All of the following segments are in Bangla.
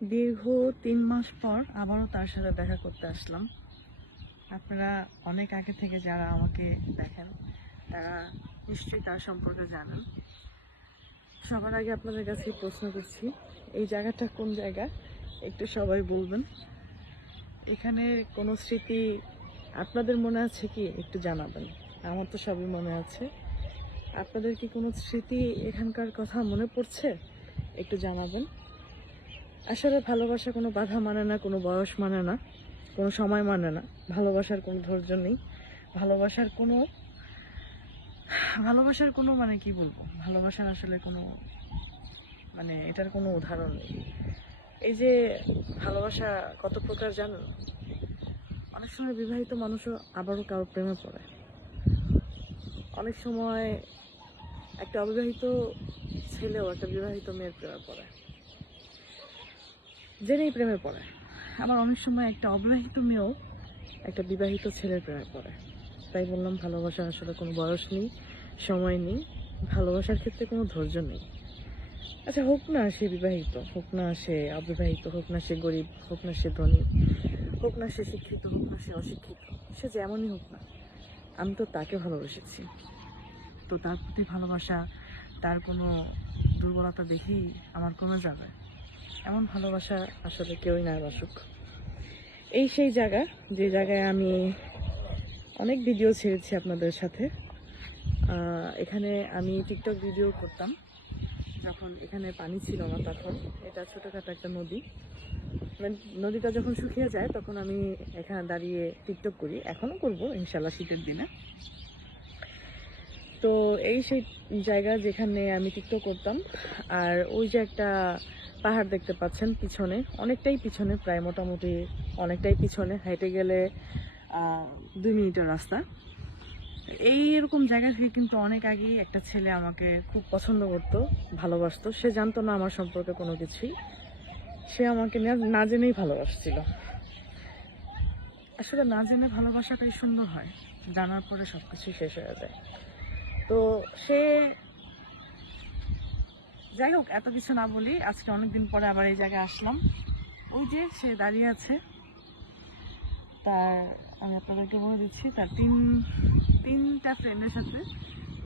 দীর্ঘ ৩ মাস পর আবারও তার সাথে দেখা করতে আসলাম। আপনারা অনেক আগে থেকে যারা আমাকে দেখেন তারা নিশ্চয়ই তার সম্পর্কে জানেন। সবার আগে আপনাদের কাছে প্রশ্ন করছি, এই জায়গাটা কোন জায়গা একটু সবাই বলবেন। এখানে কোনো স্মৃতি আপনাদের মনে আছে কি একটু জানাবেন। আমার তো সবই মনে আছে। আপনাদের কি কোনো স্মৃতি এখানকার কথা মনে পড়ছে একটু জানাবেন। আসলে ভালোবাসা কোনো বাধা মানে না, কোনো বয়স মানে না, কোনো সময় মানে না। ভালোবাসার কোনো ধৈর্য নেই, ভালোবাসার কোনো মানে কি বলবো, ভালোবাসার আসলে কোনো মানে এটার কোনো উদাহরণ নেই। এই যে ভালোবাসা কত প্রকার জানেন? অনেক সময় বিবাহিত মানুষও আবারও কারোর প্রেমে পড়ে। অনেক সময় একটা অবিবাহিত ছেলেও একটা বিবাহিত মেয়ের প্রেমে পড়ে, জেনেই প্রেমে পড়ে। আবার অনেক সময় একটা অবিবাহিত মেয়েও একটা বিবাহিত ছেলের প্রেমে পড়ে। তাই বললাম ভালোবাসা আসলে কোনো বয়স নেই, সময় নেই, ভালোবাসার ক্ষেত্রে কোনো ধৈর্য নেই। আচ্ছা, হোক না সে বিবাহিত, হোক না সে অবিবাহিত, হোক না সে গরিব, হোক না সে ধনী, হোক না সে শিক্ষিত, হোক না সে অশিক্ষিত, সে যেমনই হোক না, আমি তো তাকে ভালোবেসেছি। তো তার প্রতি ভালোবাসা, তার কোনো দুর্বলতা দেখেই আমার কমে যাবে এমন ভালোবাসা আসলে কেউই না বাসুক। এই সেই জায়গা, যে জায়গায় আমি অনেক ভিডিও ছেড়েছি আপনাদের সাথে। এখানে আমি টিকটক ভিডিও করতাম যখন এখানে পানি ছিল না। তখন এটা ছোটোখাটো একটা নদী, নদীটা যখন শুকিয়ে যায় তখন আমি এখানে দাঁড়িয়ে টিকটক করি, এখনও করব ইনশাল্লাহ শীতের দিনে। তো এই সেই জায়গা যেখানে আমি টিকটক করতাম। আর ওই যে একটা পাহাড় দেখতে পাচ্ছেন পিছনে, অনেকটাই পিছনে, প্রায় মোটামুটি অনেকটাই পিছনে, হেঁটে গেলে 2 মিনিটের রাস্তা। এই এরকম জায়গা থেকে কিন্তু অনেক আগেই একটা ছেলে আমাকে খুব পছন্দ করতো, ভালোবাসতো। সে জানতো না আমার সম্পর্কে কোনো কিছুই, সে আমাকে না জেনেই ভালোবাসছিল। আসলে না জেনে ভালোবাসাটাই সুন্দর হয়, জানার পরে সবকিছু শেষ হয়ে যায়। তো সে, যাই হোক, এত কিছু না বলি, আজকে অনেকদিন পরে আবার এই জায়গায় আসলাম। ওই যে সে দাঁড়িয়ে আছে, তার আমি আপনাদেরকে বলে দিচ্ছি, তার তিনটা ফ্রেন্ডের সাথে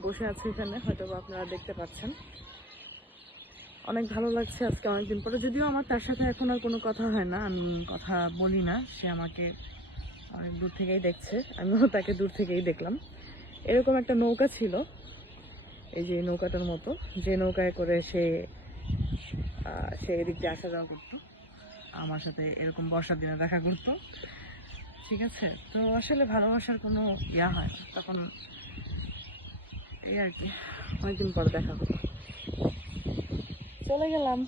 বসে আছে এখানে, হয়তো আপনারা দেখতে পাচ্ছেন। অনেক ভালো লাগছে আজকে অনেকদিন পরে, যদিও আমার তার সাথে এখন আর কোনো কথা হয় না, আমি কথা বলি না। সে আমাকে অনেক দূর থেকেই দেখছে, আমিও তাকে দূর থেকেই দেখলাম। এরকম একটা নৌকা ছিল, এই যে নৌকাটার মতো, যে নৌকায় করে সে এদিক দিয়ে আসা যাওয়া করতো, আমার সাথে এরকম বর্ষার দিনে দেখা করতো। ঠিক আছে, তো আসলে ভালোবাসার কোনো ইয়া হয় না তখন, এই আর কি। অনেকদিন পরে দেখা হলো, চলে গেলাম।